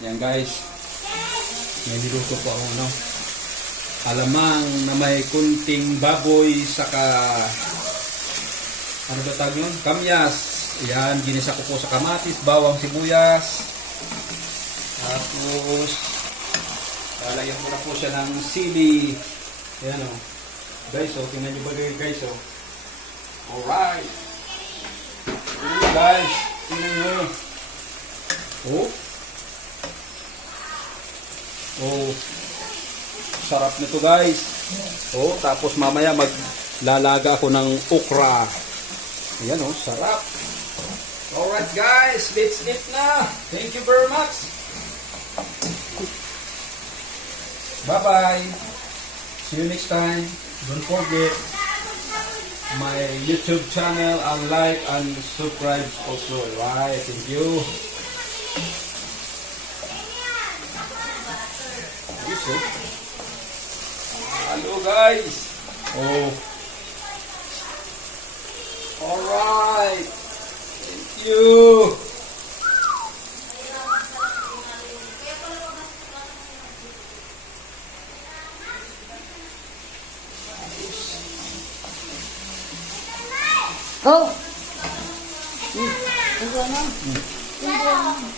Yan guys. May niluto po ako, no? Alamang na may kunting baboy, saka ano ba tawag yun? Kamyas. Yan, ginisa ko po sa kamatis, bawang, sibuyas. Tapos, lalagyan ko na po siya ng sili. Yan o. Guys, o, tingnan nyo ba guys, o. Alright. Guys, tingnan nyo. Oh. Oh. Sarap nito guys. Oh, tapos mamaya maglalaga ako ng okra. Ayan oh, sarap. Alright guys, let's eat na. Thank you very much. Bye-bye. See you next time. Don't forget my YouTube channel and like and subscribe also. Right, thank you. Hello guys. Oh. Alright. Thank you. Go! Ito na.